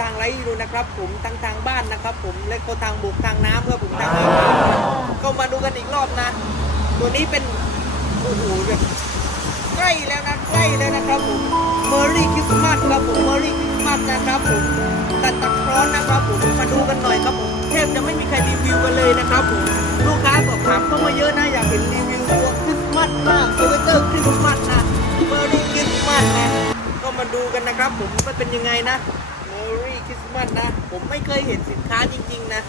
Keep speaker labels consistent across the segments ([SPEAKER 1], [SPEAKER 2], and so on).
[SPEAKER 1] ทางไรดูนะครับ ผมทั้งทางบ้านนะครับ ผมและก็ทางบกทางน้ำครับผมทางอากาศก็มาดูกันอีกรอบนะ ตัวนี้เป็นโอ้โหแบบใกล้แล้วนะใกล้แล้วนะครับผมเมอรี่คริสต์มาสครับผมเมอรี่คริสต์มาสนะครับผมซันตาคลอสนะครับผมมาดูกันหน่อยครับผมแทบจะไม่มีใครรีวิวกันเลยนะครับผมลูกค้าสอบถามเข้ามาเยอะนะอยากเห็นรีวิวตัวคริสต์มาสมากสเวตเตอร์คริสต์มาสนะเมอรี่คริสต์มาสนะก็มาดูกันนะครับผมว่าเป็นยังไงนะเมอ รี่คริสต์มาสนะ ผมไม่เคยเห็นสินค้าจริง ๆ นะ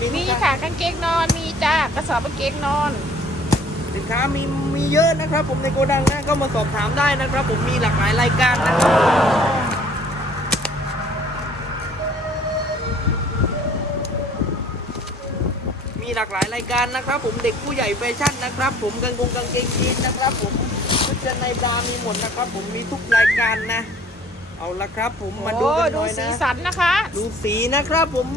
[SPEAKER 1] ลู
[SPEAKER 2] มี
[SPEAKER 1] กา
[SPEAKER 2] ค่ะกางเกงนอนมีจ้ากระสอบกางเกงนอน
[SPEAKER 1] สินค้ามีมีเยอะนะครับ ผมในโกดังนะก็มาสอบถามได้นะครับ ผมมีหลากหลายรายการนะครับมีหลากหลายรายการนะครับ ผมเด็กผู้ใหญ่แฟชั่นนะครับ ผมกางกงกางเกงยีนนะครับ ผมชุดชั้นในบรามีหมดนะครับ ผมมีทุกรายการนะ เอาละครับผมมาดู
[SPEAKER 2] โอ้
[SPEAKER 1] กันห
[SPEAKER 2] ดู
[SPEAKER 1] น่อย
[SPEAKER 2] สี
[SPEAKER 1] นะ
[SPEAKER 2] สันนะคะ
[SPEAKER 1] ดูสีนะครับผม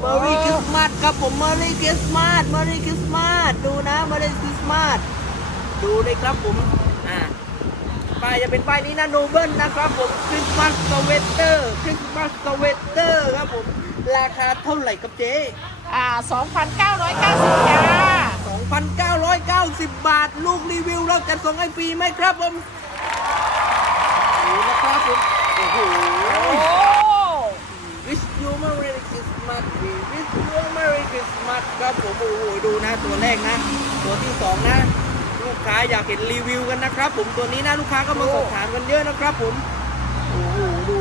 [SPEAKER 1] เมอรี่คริสต์มาสครับผมเมอรี่คริสต์มาสเมอรี่คริสต์มาสดูนะเมอรี่คริสต์มาสดูเลยครับผมอ่าป้ายจะเป็นป้ายนี้นะโนเบิลนะครับผมคริสต์มาสสเวตเตอร์คริสต์มาสสเวตเตอร์ครับผมราคาเท่าไหร่ครับเจ๊
[SPEAKER 2] อ่า2,990จ้า
[SPEAKER 1] 2,990 บาท ลูกรีวิวเราจะส่งให้ฟรีไหมครับผมดูนะครับผมโอ้โห
[SPEAKER 2] โอ้
[SPEAKER 1] Wish you Merry Christmas We wish you a Merry Christmas ครับผมโอ้โหดูนะตัวแรกนะ ตัวที่สองนะ ลูกค้าอยากเห็นรีวิวกันนะครับ ผมตัวนี้นะลูกค้าก็มาสอบถามกันเยอะนะครับผมโอ้โหดู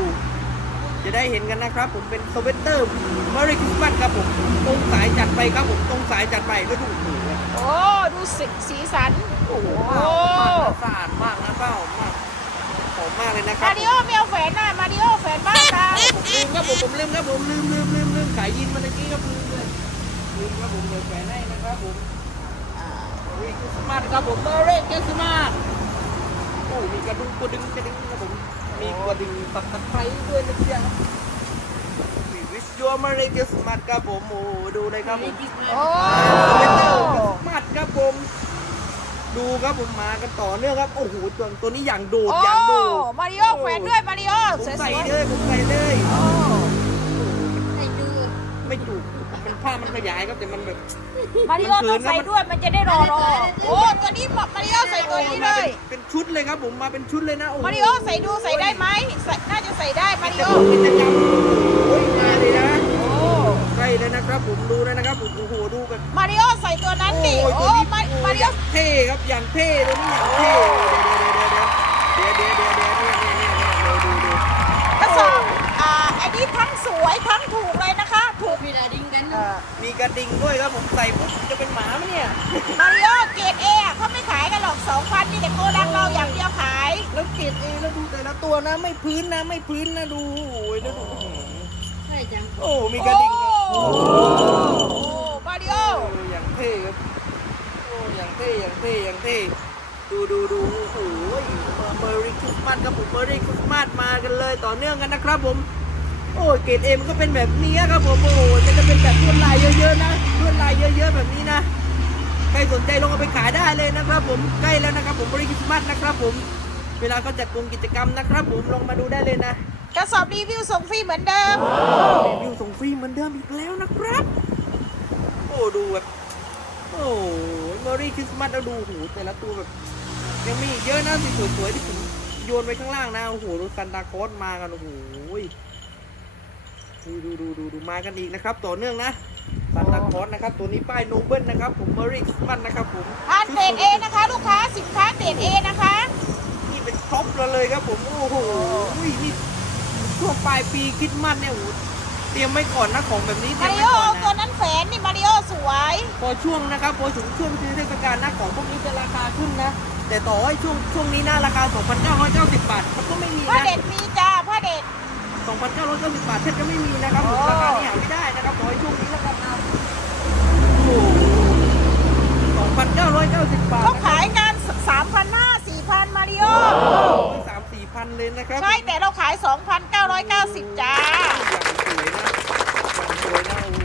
[SPEAKER 1] จะได้เห็นกันนะครับ ผมเป็นสเวตเตอร์ Merry Christmas ครับผมตรงสายจัดไปครับผมตรงสายจัดไปแล้วดูโอ้โห
[SPEAKER 2] โอ้ดูสีสีสัน
[SPEAKER 1] โอ้โห
[SPEAKER 2] โอ้
[SPEAKER 1] สะอาดมากนะเป้าหอ มมากหอมมากเลยนะครั
[SPEAKER 2] มา
[SPEAKER 1] บ
[SPEAKER 2] ริโอเมียวแฝนน่ะมาริโอแฝนบ้านค่ะ
[SPEAKER 1] ผมลืมครับผมผมลืมครับผมลืมลืมลืมลืมขายยินมาเมื่อกี้ครับลืมเลยลืมครับผมเดี๋ยวแฝงให้นะครับผมเมอรี่คริสต์มาสครับผมเมอรี่คริสต์มาสโอ้มีกระดุมกระดึงกระดึงครับผมมีกระดึงตักตะไคร้ด้วยนะจ๊ะวิชยูมาเรกิสมาสครับผมโอ้ดูเลยครับผม
[SPEAKER 2] โอ้
[SPEAKER 1] สเวตเตอร์คริสต์มาสครับผม ดูครับผมมากันต่อเนื่องครับ โอ้โหตัวตัวนี้อย่างโดด
[SPEAKER 2] โอ้
[SPEAKER 1] อย่างโดด
[SPEAKER 2] มาริโอแขวนด้วยมาริโอ
[SPEAKER 1] ผม
[SPEAKER 2] สวย
[SPEAKER 1] ใส่
[SPEAKER 2] ๆ
[SPEAKER 1] เลยผมใส่เลย
[SPEAKER 2] โอ้
[SPEAKER 1] ไม่จุกมันผ้ามันขยายครับแต่มันแบบ
[SPEAKER 2] มาริโอ
[SPEAKER 1] มันเขิ
[SPEAKER 2] ต้อนง
[SPEAKER 1] ครับ
[SPEAKER 2] ใส่ด้วยมันจะได้รอรอโอ้ตัวนี้บอกมาริโอใส่ตัวนี้เลย
[SPEAKER 1] เป็นเป็นชุดเลยครับผมมาเป็นชุดเลยนะโอ้โห
[SPEAKER 2] มาริโอใส่ดูใส่ได้ไหมใส่น่าจะใส่ได้มาริ
[SPEAKER 1] จะ
[SPEAKER 2] โอ
[SPEAKER 1] เป็นจะจำโอ้ยมาเลยนะ
[SPEAKER 2] โอ้
[SPEAKER 1] ใกล้ เลยนะครับผมดูเลยนะครับผมโอ้โหดูแบบ
[SPEAKER 2] มาริโอใส่ตัวนั้นดิ
[SPEAKER 1] ย
[SPEAKER 2] โอ้
[SPEAKER 1] ตัวนี้
[SPEAKER 2] มา
[SPEAKER 1] โอ้
[SPEAKER 2] มาริโอ
[SPEAKER 1] อย่างเท่ครับอย่างเท่ตัวนี้อย่างเท่เดี๋ยวเดี๋ยวเดี๋ยวเดี๋ยวเดี๋ยวเดี๋ยวเดี๋ยวเนี่ยเนี่ยเนี่ยเนี่ยดูดู
[SPEAKER 2] กระสอบอ่าอันนี้ทั้งสวยทั้งถูกเลยนะคะ ถูก
[SPEAKER 3] มีดาดิ้งกัน
[SPEAKER 2] เอ่อ
[SPEAKER 1] มีกระดิ่งด้วยครับผมใส่ปุ๊บจะเป็นหมาไหมเนี่ย
[SPEAKER 2] มาริโอเกรดเอเขาไม่ขายกันหรอกสองพันนี่แต่โกดังเราอย่างเดียวขาย
[SPEAKER 1] แล้วเกรดเอแล้วดูแต่ละตัวนะไม่พื้นนะไม่พื้นนะดูโอ้ยแล้วดู
[SPEAKER 3] ใช่จัง
[SPEAKER 1] โอ้มีกระดิ่งครับ
[SPEAKER 2] โอ้มาริโอ
[SPEAKER 1] อย่างเท่ครับโอ้อย่างเท่อย่างเท่อย่างเท่ดูดูดูโอ้โหเมอรี่คริสต์มาสครับผมเมอรี่คริสต์มาสมากันเลยต่อเนื่องกันนะครับผมโอ้ยเกรดเอ็มก็เป็นแบบนี้ครับผมโอ้โหมันจะเป็นแบบลวดลายเยอะๆนะลวดลายเยอะๆ แบบนี้นะใครสนใจลงเอาไปขายได้เลยนะครับผมใกล้แล้วนะครับผมบริคริสต์มาสนะครับผมเวลาเขาจัดกลุ่มกิจกรรมนะครับผมลงมาดูได้เลยนะ
[SPEAKER 2] กระสอบรีวิวส่งฟรีเหมือนเดิม
[SPEAKER 1] รีวิวส่งฟรีเหมือนเดิมอีกแล้วนะครับ โอ้ดูแบบโอ้เมอรี่คริสต์มาสแล้วดูโหแต่ละตัวแบบยังมีอีกเยอะนะสีสวยๆที่ผมโยนไว้ข้างล่างนะโอ้โหดูซันตาคลอสมากันโอ้โหดูดูดูดูดูมากันอีกนะครับ ต่อเนื่องนะซันตาคลอสนะครับ ตัวนี้ป้ายโนเบิลนะครับ ผมเมอรี่คริสต์มาสนะครับผม
[SPEAKER 2] ทานเกรดเอนะคะ ลูกค้าสินค้าเกรดเอนะคะ
[SPEAKER 1] นี่เป็นครบเราเลยครับผมโอ้โหนี่ ช่วงปลายปีคริสต์มาสเนี่ยโอ้โหเตรียมไว้ก่อนนะของแบบนี้เตรี
[SPEAKER 2] มาย
[SPEAKER 1] ม
[SPEAKER 2] ริ
[SPEAKER 1] ไว้
[SPEAKER 2] โอ
[SPEAKER 1] ก่อน
[SPEAKER 2] ตัว
[SPEAKER 1] นะ
[SPEAKER 2] นั้นแขวนนี่มาริโอสวย
[SPEAKER 1] พอช่วงนะครับพอถึงช่วงเทศกาลหน้าของพวกนี้จะราคาขึ้นนะ แต่ต่อให้ช่วงช่วงนี้หน้าราคา 2,990 บาทมันก็ไม่มี
[SPEAKER 2] ผ้า
[SPEAKER 1] นะ
[SPEAKER 2] เด็ดมีจ้าผ้าเด็ด
[SPEAKER 1] 2,990 บาทแทบจะไม่มีนะครับผม
[SPEAKER 2] โอ้
[SPEAKER 1] ราคานี้หาไม่ได้นะครับขอให้ช่วงนี้แล้วกันนะโอ้2,990 บาท
[SPEAKER 2] เขาขายกันสามพันห้าสี่พันมาริโอ
[SPEAKER 1] สามสี่ พันเลยนะครับ
[SPEAKER 2] ใช่แต่เราขาย 2,990 จ้า
[SPEAKER 1] อย่างสวยนะอย่างสวยนะโอ้โห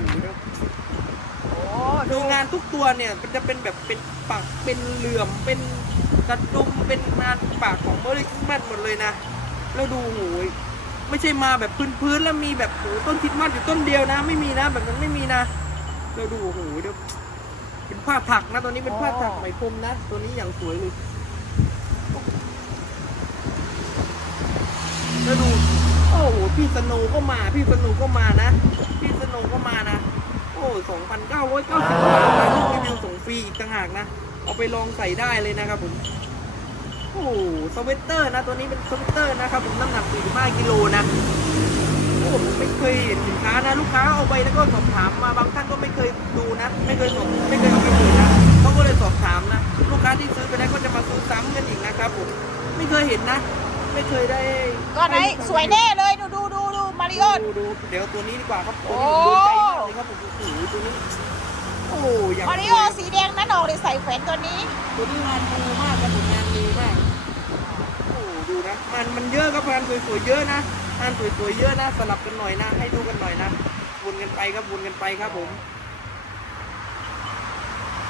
[SPEAKER 2] โอ้
[SPEAKER 1] ดูงานทุกตัวเนี่ยมันจะเป็นแบบเป็นปักเป็นเหลื่อมเป็นกระดุมเป็นงานปากของเมอริคริสต์มาสหมดเลยนะ แล้วดูโหยไม่ใช่มาแบบพื้นๆแล้วมีแบบโอ้โหต้นคริดมัดอยู่ต้นเดียวนะ ไม่มีนะแบบนั้นไม่มีนะ เราดูโอ้โหเดี๋ยวเป็นผ้าถักนะตัวนี้เป็นผ้าถักไหมพรมนะ ตัวนี้อย่างสวยเลย แล้วดูโอ้โหพี่สโนว์ก็มาพี่สโนว์ก็มานะ พี่สโนว์ก็มานะ โอ้สองพันเก้าร้อยเก้าสิบบาทนะรีวิวส่งฟรีอีกต่างหากนะ เอาไปลองใส่ได้เลยนะครับผมโอ้โหสเวตเตอร์นะตัวนี้เป็นสเวตเตอร์นะครับผมน้ำหนัก45กิโลนะโอ้ผมไม่เคยเห็นสินค้านะลูกค้าเอาไปแล้วก็สอบถามมาบางท่านก็ไม่เคยดูนะ ไม่เคยสอบไม่เคยเอาไปเปิดนะเขาก็เลยสอบถามนะ ลูกค้าที่ซื้อไปแล้วก็จะมาซื้อซ้ำกันอีกนะครับผมไม่เคยเห็นนะ ไม่เคยได้
[SPEAKER 2] ก็ไหนสวยแน่เลยดูดูดูดูมาริโอ
[SPEAKER 1] ดูดูเดี๋ยวตัวนี้ดีกว่าครับตัว
[SPEAKER 2] โอ้
[SPEAKER 1] นี้ผมโดนใจมากเลยครับผมโอ้โหตัวนี้โอ้อย่าง
[SPEAKER 2] มาริโอสีแดงนั้นออกเลยใส่แขวนตัวนี้
[SPEAKER 1] ตัวนี้งานดีมากครับผมงานดีมากโอ้ดูนะมันมันเยอะครับงานสวยๆเยอะนะงานสวยๆเยอะนะสลับกันหน่อยนะ ให้ดูกันหน่อยนะวนกันไปครับวนกันไปครับผม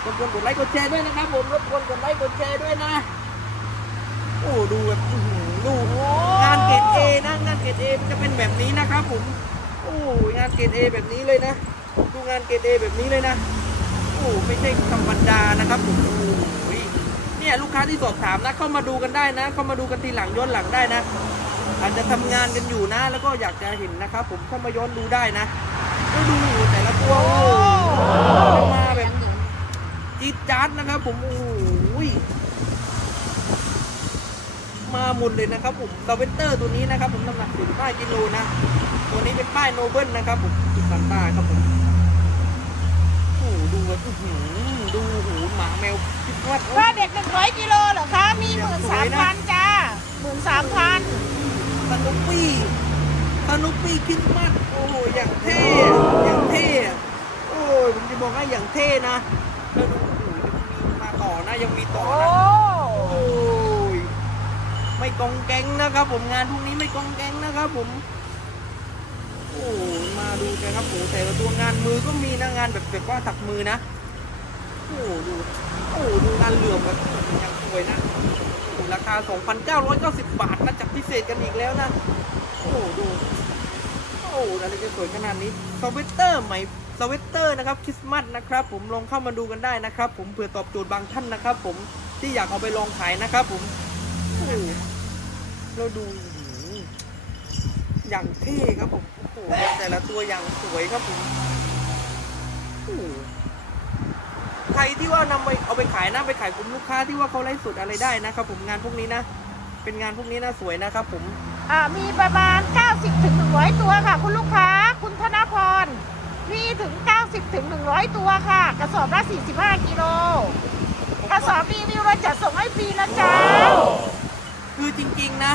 [SPEAKER 1] รบกวนกดไลค์กดแชร์ด้วยนะครับผมรบกวนกดไลค์กดแชร์ด้วยนะ โอ้ดูแบบอื้อหือ ดูงานเกรดเอนะงานเกรดเอมันจะเป็นแบบนี้นะครับผมโอ้งานเกรดเอแบบนี้เลยนะ ดูงานเกรดเอแบบนี้เลยนะโอ้ไม่ใช่ธรรมดานะครับผมโอ้ยเนี่ยลูกค้าที่สอบถามนะเข้ามาดูกันได้นะเข้ามาดูกันทีหลังย้อนหลังได้นะ อาจจะทำงานกันอยู่นะ แล้วก็อยากจะเห็นนะครับ ผมเข้ามาย้อนดูได้นะก็ดูแต่ละตัวโอ้มาแบบจี๊ดจ๊าดนะครับ ผมโอ้ย มาหมดเลยนะครับผมสเวนเตอร์ตัวนี้นะครับผมน้ำหนัก45กิโลนะ ตัวนี้เป็นป้ายโนเบิลนะครับผมติดสันตาครับผมโอ้โหดูแบบอื้อหือดูหูหมาแมวคิดว่า
[SPEAKER 2] ถ้าเด็กหนึ่งร้อยกิโลเหรอคะ มีหมื่นสามพันจ้าหมื่นสามพัน
[SPEAKER 1] สนุปปี้สนุปปี้คริสต์มาสโอ้โหอย่างเท่อะอย่างเท่อะโอ้ยผมจะบอกให้อย่างเท่นะแล้วดูโอ้โหยังมีมาต่อนะยังมีต่อ
[SPEAKER 2] โอ้
[SPEAKER 1] นะโอ้ย ไม่กองแกงนะครับ ผมงานพวกนี้ไม่กองแกงนะครับ ผม โอ้มาดูกันครับโอ้แต่ละตัวงานมือก็มีนะงานแบบแบบว่าถักมือนะโอ้ดูโอ้ดูงานเหลื่อมแบบย่างสวยนะโอ้ราคา 2,990 บาทนะจัดพิเศษกันอีกแล้วนะโอ้ดูโอ้อะไรจะสวยขนาดนี้สเวตเตอร์ไหมสเวตเตอร์นะครับคริสต์มาสนะครับ ผมลองเข้ามาดูกันได้นะครับ ผมเผื่อตอบโจทย์บางท่านนะครับ ผมที่อยากเอาไปลองขายนะครับ ผม เราดูอื้อหืออย่างเท่ครับผมโอ้โหแต่ละตัวอย่างสวยครับผมโอ้โหใครที่ว่านำไปเอาไปขายนะไปขายกลุ่มลูกค้าที่ว่าเขาไล่สุดอะไรได้นะครับ ผมงานพวกนี้นะเป็นงานพวกนี้นะสวยนะครับผม
[SPEAKER 2] อ่ามีประมาณ 90ถึง100 ตัวค่ะ คุณลูกค้า คุณธนพรมีถึง 90ถึง100 ตัวค่ะ กระสอบละ45กิโลกระสอบรีวิวเราจะส่งให้ฟรีนะจ๊ะ
[SPEAKER 1] คือจริงๆนะ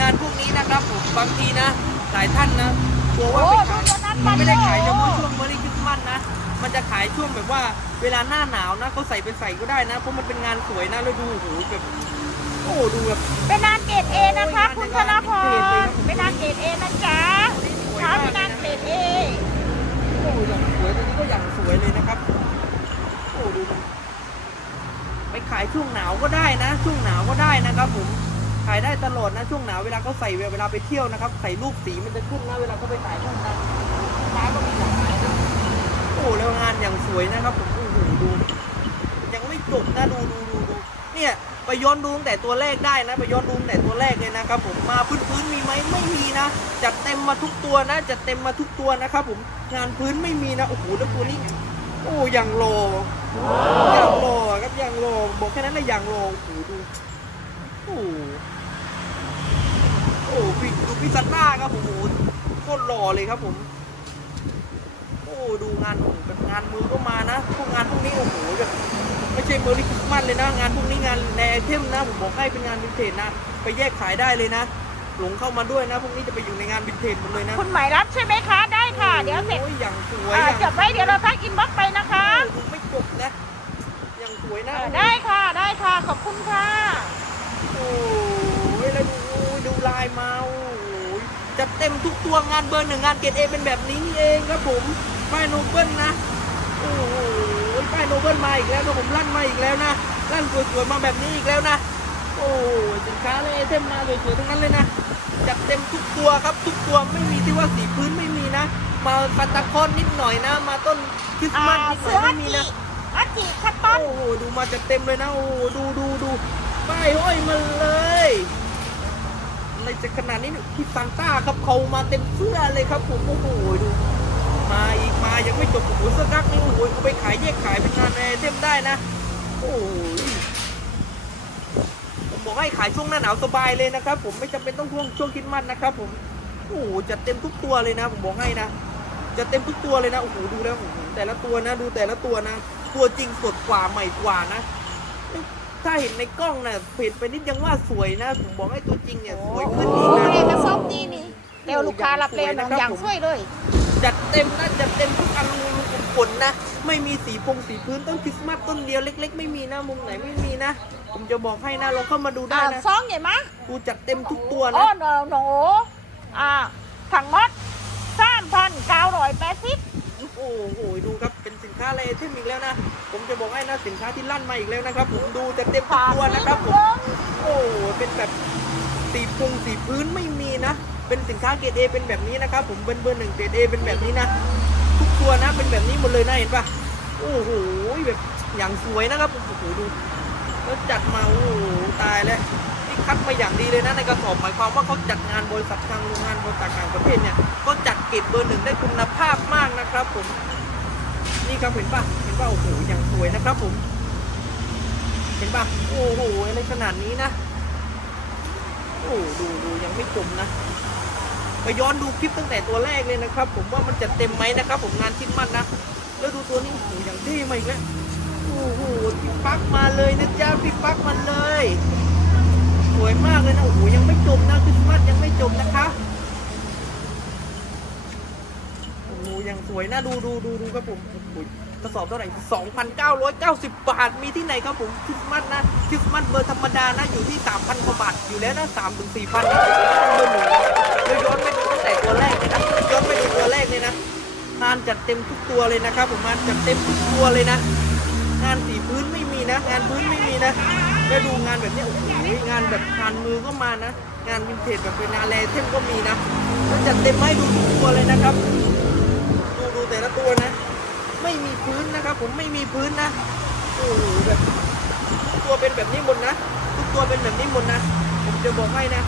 [SPEAKER 1] งานพวกนี้นะครับผมบางทีนะ หลายท่านนะกลัวว่า
[SPEAKER 2] โอ้
[SPEAKER 1] ไปขาย
[SPEAKER 2] ดูโดนัท
[SPEAKER 1] มันไม่ได้ขายเฉ
[SPEAKER 2] มัน
[SPEAKER 1] พาะ
[SPEAKER 2] โอ้
[SPEAKER 1] ช่วงเมอรี่คริสต์มาสนะ มันจะขายช่วงแบบว่าเวลาหน้าหนาวนะเขาใส่ไปใส่ก็ได้นะ เพราะมันเป็นงานสวยนะแล้วดูโอ้โหแบบโอ้โหดูแบบ
[SPEAKER 2] เป็นนางเกรดเอนะคะ คุณธนพรเป็นนางเกรดเอนะจ๊ะ
[SPEAKER 1] สวย
[SPEAKER 2] เช้ามา
[SPEAKER 1] ก
[SPEAKER 2] เป็น
[SPEAKER 1] เล
[SPEAKER 2] นายง
[SPEAKER 1] นะ
[SPEAKER 2] เกรดเอ
[SPEAKER 1] โอ้โหอย่างสวยตัวนี้ก็อย่างสวยเลยนะครับโอ้โหดูมันไปขายช่วงหนาวก็ได้นะ ช่วงหนาวก็ได้นะครับผม ขายได้ตลอดนะช่วงหนาวเวลาเขาใส่เวลาไปเที่ยวนะครับใส่รูปสีมันจะขึ้นนะเวลาเขาไปถ่ายรูปนะร้านก็มีหลากหลายนะโอ้โหแล้วงานอย่างสวยนะครับผมโอ้โหดูยังไม่จบนะดูดูดูดูเนี่ยไปย้อนดูตั้งแต่ตัวแรกได้นะไปย้อนดูตั้งแต่ตัวแรกเลยนะครับผมมาพื้นพื้นมีไหมไม่มีนะจัดเต็มมาทุกตัวนะจัดเต็มมาทุกตัวนะครับผมงานพื้นไม่มีนะโอ้โหแล้วตัวนี้โอ้ย่างโลอย่างโลครับอย่างโลบอกแค่นั้นเลยอย่างโลโอ้โหดู โอ้โหโอ้โหพี่ดูพี่ซันต้าครับโอ้โหโคตรหล่อเลยครับผม โอ้ดูงานโอ้โหแบบงานมือก็มานะพวกงานพวกนี้โอ้โหแบบไม่ใช่เมอริคริสต์มาสเลยนะ งานพวกนี้งานในไอเทมนะผมบอกให้เป็นงานวินเทจนะ ไปแยกขายได้เลยนะ หลงเข้ามาด้วยนะพวกนี้จะไปอยู่ในงานวินเทจหมดเลยนะ
[SPEAKER 2] คุณหมายรับใช่ไหมคะได้ค่ะ เดี๋ยวเสร็จ
[SPEAKER 1] โอ้ยอย่างสวย
[SPEAKER 2] อ่า
[SPEAKER 1] อย่าง
[SPEAKER 2] จดไว้เดี๋ยวเราทักอินบ็อกซ์ไปนะคะ
[SPEAKER 1] ดูไม่จบนะอย่างสวยนะ
[SPEAKER 2] เออได้ค่ะได้ค่ะขอบคุณค่ะ
[SPEAKER 1] โอ้ยแล้วดูดูลายมาโอ้ยจัดเต็มทุกตัวงานเบอร์หนึ่งงานเกรดเอเป็นแบบนี้นี่เองครับผมป้ายโนเบิลนะโอ้โหป้ายโนเบิลมาอีกแล้วนะผมลั่นมาอีกแล้วนะลั่นสวยๆมาแบบนี้อีกแล้วนะโอ้อ้สินค้าเลยเทมมาสวยๆทั้งนั้นเลยนะจัดเต็มทุกตัวครับทุกตัวไม่มีที่ว่าสีพื้นไม่มีนะ มาปัตตาคอนนิดหน่อยนะ มาต้นคริสต์
[SPEAKER 2] อ่า
[SPEAKER 1] มาสนิดหน่
[SPEAKER 2] เสื
[SPEAKER 1] อย
[SPEAKER 2] อ
[SPEAKER 1] ไม่
[SPEAKER 2] ฮั
[SPEAKER 1] มี
[SPEAKER 2] จิ
[SPEAKER 1] นะ
[SPEAKER 2] ฮัจิคัตตอน
[SPEAKER 1] โอ้โหดูมาจัดเต็มเลยนะโอ้โหดูดูดู ป้ายห้อยมาเลยอะไรจะขนาดนี้พี่ซานต้าครับเขามาเต็มเสื้อเลยครับผมโอ้โหดูมาอีกมายังไม่จบโอ้โหเสื้อกั๊กนี่โอ้โหเอาไปขายแยกขายเป็นงานไอเทมได้นะโอ้ผมบอกให้ขายช่วงหน้าหนาวสบายเลยนะครับ ผมไม่จำเป็นต้องช่วงช่วงคิดมันนะครับ ผมโอ้โหจัดเต็มทุกตัวเลยนะ ผมบอกให้นะจัดเต็มทุกตัวเลยนะโอ้โหดูแล้วโอ้โหแต่ละตัวนะ ดูแต่ละตัวนะ ตัวจริงสดกว่าใหม่กว่านะ ถ้าเห็นในกล้องนะเผิดไปนิดยังว่าสวยนะ ผมบอกให้ตัวจริงเนี่ยสวยขึ้นอีก
[SPEAKER 2] โอ้
[SPEAKER 1] นะ
[SPEAKER 2] เอกซอฟนี่นี่เร็วลูกค้ารับเร็วหนองอย่างช่วยเลย
[SPEAKER 1] จัดเต็มนะจัดเต็มทุกอันรูรูขุมขนนะ ไม่มีสีพงสีพื้นต้นคริสต์มาสต้นเดียวเล็ก ๆ ไม่มีนะมุมไหนไม่มีนะ ผมจะบอกให้นะลองเข้ามาดูได้
[SPEAKER 2] อ่า
[SPEAKER 1] นะ
[SPEAKER 2] ซองใหญ่มะ
[SPEAKER 1] ดูจัดเต็มทุกตัว
[SPEAKER 2] โอ้
[SPEAKER 1] นะ
[SPEAKER 2] หนูหนูอ่าถังมัดสามพันเก้าร้อยแปดสิบ
[SPEAKER 1] โอ้โหดูครับเป็นสินค้าอะไรเทมอีกแล้วนะ ผมจะบอกให้นะสินค้าที่ลั่นมาอีกแล้วนะครับ ผมดูจัดเต็มทุกตัวนะครับผมโอ้โหเป็นแบบสีพงสีพื้นไม่มีนะ เป็นสินค้าเกรดเอเป็นแบบนี้นะครับผมเป็นเบอร์หนึ่งเกรดเอเป็นแบบนี้นะ ทุกตัวนะเป็นแบบนี้หมดเลยนะเห็นปะโอ้โหแบบอย่างสวยนะครับโอ้โหดูแล้วจัดมาโอ้โหตายแล้ว นี่คัดมาอย่างดีเลยนะในกระสอบหมายความว่าเขาจัดงานบริษัททางโรงงานบริษัทต่างประเทศเนี่ยก็จัดเกรดเบอร์หนึ่งได้คุณภาพมากนะครับ ผม นี่ครับเห็นปะเห็นปะโอ้โหอย่างสวยนะครับ ผม เห็นปะโอ้โหอะไรขนาดนี้นะโอ้ดูดูยังไม่จมนะไปย้อนดูคลิปตั้งแต่ตัวแรกเลยนะครับ ผมว่ามันจะเต็มไหมนะครับ ผมงานชิ้นมันนะแล้วดูตัวนี้โอ้โหอย่างเท่มาอีกแล้วโอ้โหพี่ปักมาเลยนะจ๊ะพี่ปักมาเลย วยมากเลยนะโอ้โหยังไม่จมนะคริสต์มาสยังไม่จมนะคะโอ้โหยังสวยนะดูดูดูดูครับผมโอ้โหกระสอบเท่าไหร่2,990 บาท มีที่ไหนครับผมคริสต์มาสนะคริสต์มาสเบอร์ธรรมดานะอยู่ที่ 3,000กว่าบาทอยู่แล้วนะ3ถึง4,000นะเบอร์หนึ่งแล้วย้อนไปดูตั้งแต่ตัวแรกเลยนะย้อนไปดูตัวแรกเลยนะงานจัดเต็มทุกตัวเลยนะครับผมงานจัดเต็มทุกตัวเลยนะ งานสีพื้นไม่มีนะ งานพื้นไม่มีนะ แล้ดูงานแบบนี้โอ้โหงานแบบงานมือก็มานะ งานวินเทจแบบเป็นงานแลเทมก็มีนะแล้วจัดเต็มให้ดูทุกตัวเลยนะครับ ดูดูแต่ละตัวนะ ไม่มีพื้นนะครับ ผมไม่มีพื้นนะโอ้โหแบบทุกตัวเป็นแบบนี้หมดนะ ทุกตัวเป็นแบบนี้หมดนะ ผมจะบอกให้นะ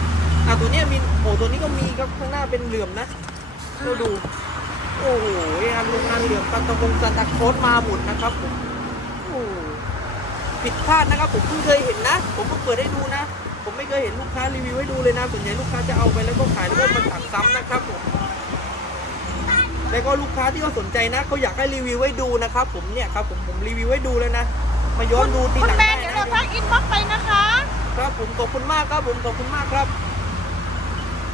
[SPEAKER 1] อะตัวนี้มีโอ้ตัวนี้ก็มีครับข้างหน้าเป็นเหลื่อมนะเราดู โอ้โหงานโรงงานเหลืองปัตะวงซันตาโคสมาหมดนะครับผม ผิดพลาดนะครับ ผมเพิ่งเคยเห็นนะ ผมเพิ่งเปิดให้ดูนะ ผมไม่เคยเห็นลูกค้ารีวิวให้ดูเลยนะส่วนใหญ่ลูกค้าจะเอาไปแล้วก็ขายแล้วก็มาสั่งซ้ำนะครับผมแล้วก็ลูกค้าที่เขาสนใจนะเขาอยากให้รีวิวให้ดูนะครับผมเนี่ยครับผมผมรีวิวให้ดูแล้วนะมาย้อนดูที
[SPEAKER 2] คุณ
[SPEAKER 1] หลัง
[SPEAKER 2] แม
[SPEAKER 1] ได้
[SPEAKER 2] นเดี๋ยว
[SPEAKER 1] นะ
[SPEAKER 2] เราทักอินบ็อกซ์ไปนะคะ
[SPEAKER 1] ครับผมขอบคุณมากครับผมขอบคุณมากครับ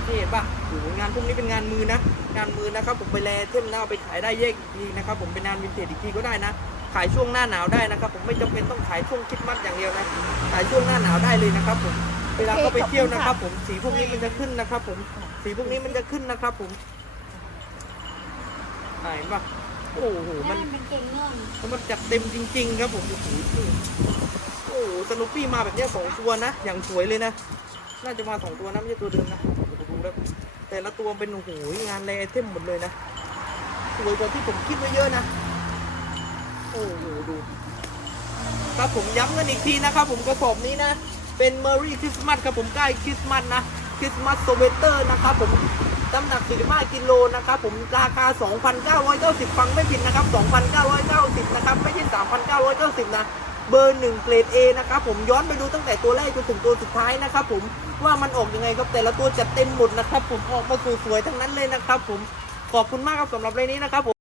[SPEAKER 1] นี่เห็นปะโอ้โหงานพวกนี้เป็นงานมือนะ งานมือนะครับ ผมไปแลเทมนะเอาไปขายได้แยกอีกทีนะครับ ผมเป็นงานวินเทจอีกทีก็ได้นะ ขายช่วงหน้าหนาวได้นะครับ ผมไม่จำเป็นต้องขายช่วงคริดมัดอย่างเดียวนะขายช่วงหน้าหนาวได้เลยนะครับ ผมเวลาเขาไปเที่ยวนะครับ ผมสีพวกนี้มันจะขึ้นนะครับ ผมสีพวกนี้มันจะขึ้นนะครับ ผมอ่าเห็นปะโอ้โหมัน
[SPEAKER 3] เป็นเก่งเงิน
[SPEAKER 1] มันจัดเต็มจริง ๆ ครับผมโอ้โหโอ้โหสนุปปี้มาแบบเนี้ยสองตัวนะอย่างสวยเลยนะน่าจะมาสองตัวนะไม่ใช่ตัวเดิมนะโอ้โหดูแล้วแต่ละตัวเป็นโอ้โหงานแรไอเทมหมดเลยนะสวยกว่าที่ผมคิดไว้เยอะนะ โอ้โหดูครับผมย้ำกันอีกทีนะครับผมกระสอบนี้นะ เป็นเมอรี่คริสต์มาสครับผมใกล้คริสต์มาสนะคริสต์มาสโซเวเตอร์นะครับผมน้ำหนัก 45 กิโลนะครับผมราคา 2,990 ฟังไม่ผิดนะครับ 2,990 นะครับ ไม่ใช่ 3,990 นะ เบอร์หนึ่งเกรด A นะครับผมย้อนไปดูตั้งแต่ตัวแรกจนถึงตัวสุดท้ายนะครับผมว่ามันออกยังไงครับแต่ละตัวจัดเต็มหมดนะครับผมออกมาสวยๆทั้งนั้นเลยนะครับผมขอบคุณมากครับสำหรับเรื่องนี้นะครับผม